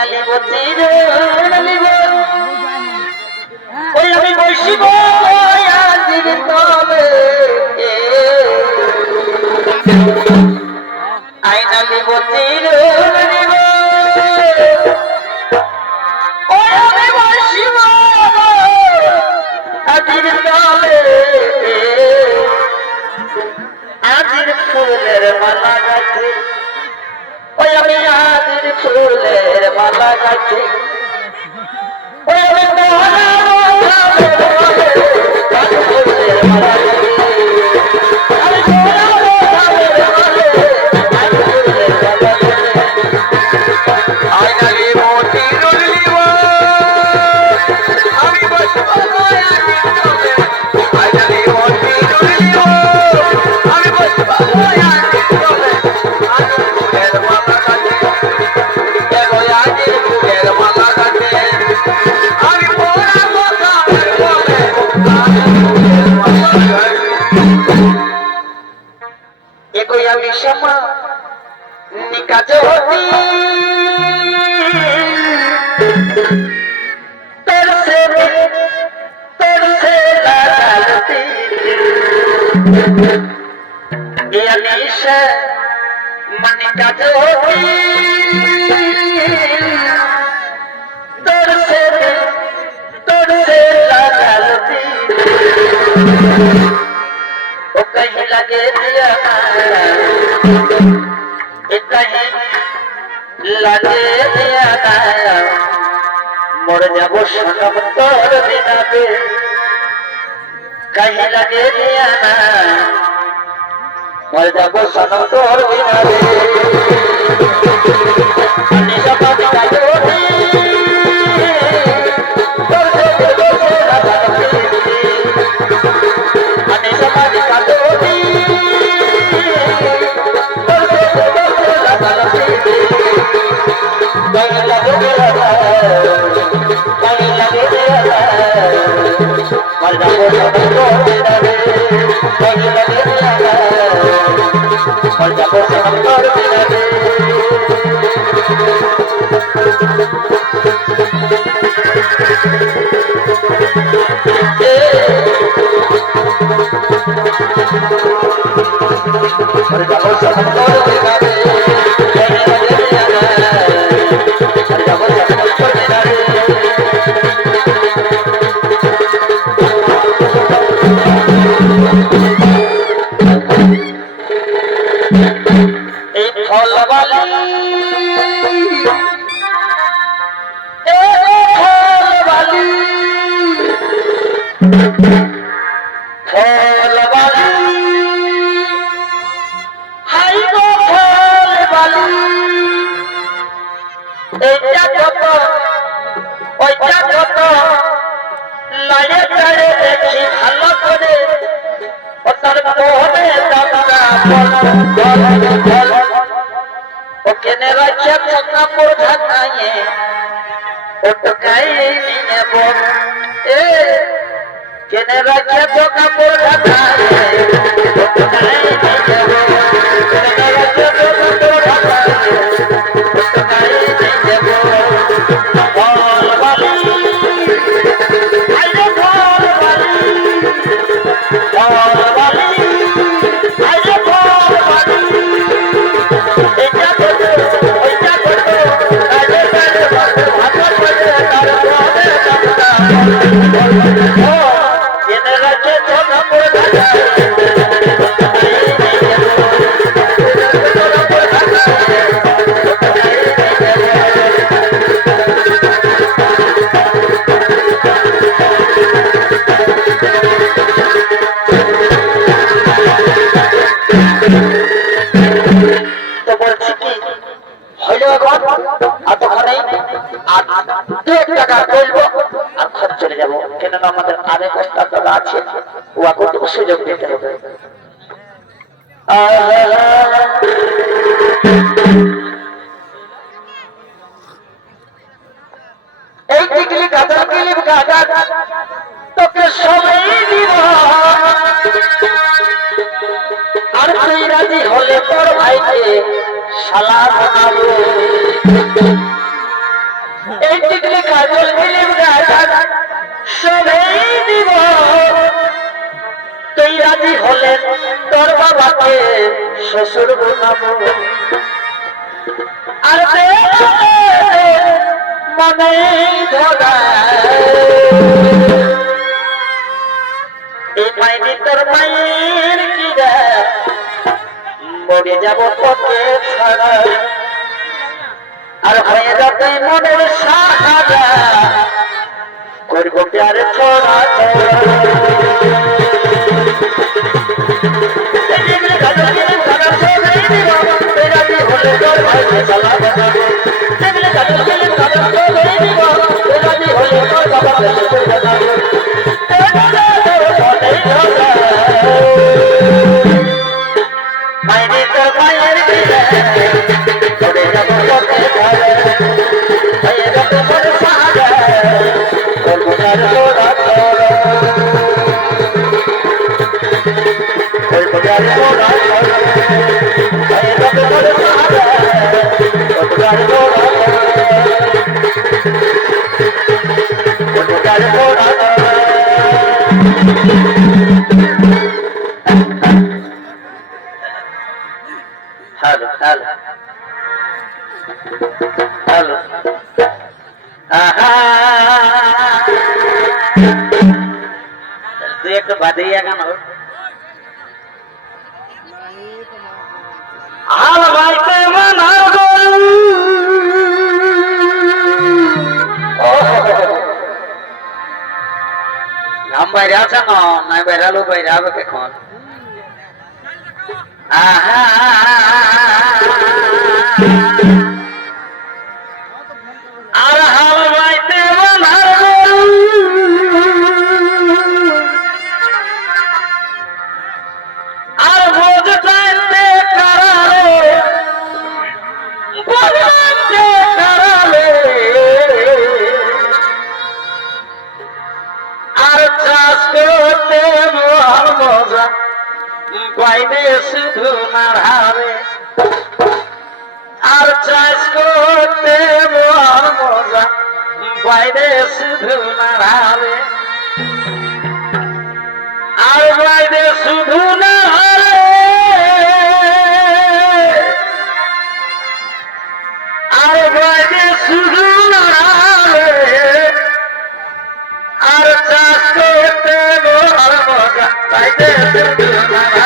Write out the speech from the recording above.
নালিব চিরনিব ওই আমি বসিব আজির তবে আই নালিব চিরনিব ওই আমি বসিব আজির তবে আজির ফুলের মালা গাছে ওই আমি আজির ফুলের মালা গাছে ওই আমি ফুলের মালা निकाज होती तरसे लगाती ये अनीशा निकाज होती तरसे लगाती वो कहीं लगे दिया লাগে দিয়া মরে যাব সনম তোর বিনাতে কাহি লাগে দিয়া মরে যাব সনম তোর বিনাতে আমি সমাধি কাজে আমি সমাধি কাজে তোকে সবাই দিব আর তুই রাজি হলে তোর ভাইকে শালা বানাবো সবেই দিব তুই রাজি হলে তোর বাবাকে শ্বশুর বানাবো আর মনে ধরা এই মাইনি তোর মায়ের কি রে মরে যাব তোকে ছাড়া আর হয়ে যাতে মনের সাহায্য করব প্যারে ছোড়া মাইনে তো মায়ের দিলে করে যাব তোকে ছাড়া হয়ে যাতে মনের সাহায্য করব প্যারে ছোড়া Hello, hello, hello. তুই একটু বাদিয়া গান হোক আর ভাইতে মানাও গো নাম বাইরে আছে না নাই বাইরালো বাইরে হবে এখন আর হাল ভাইতে মানাও আর বোঝ চাইতে কারালে বলতে কারালে আর চাষ করতে মহান মজা বাইরে শুধু নাড়াবে আর চাষ করতে মহান মজা বাইরে শুধু নাড়াবে আর বাইরে শুধু না আর বাইরে শুধু নাড়াবে আর চাষ করতে মজা বাইরে শুধু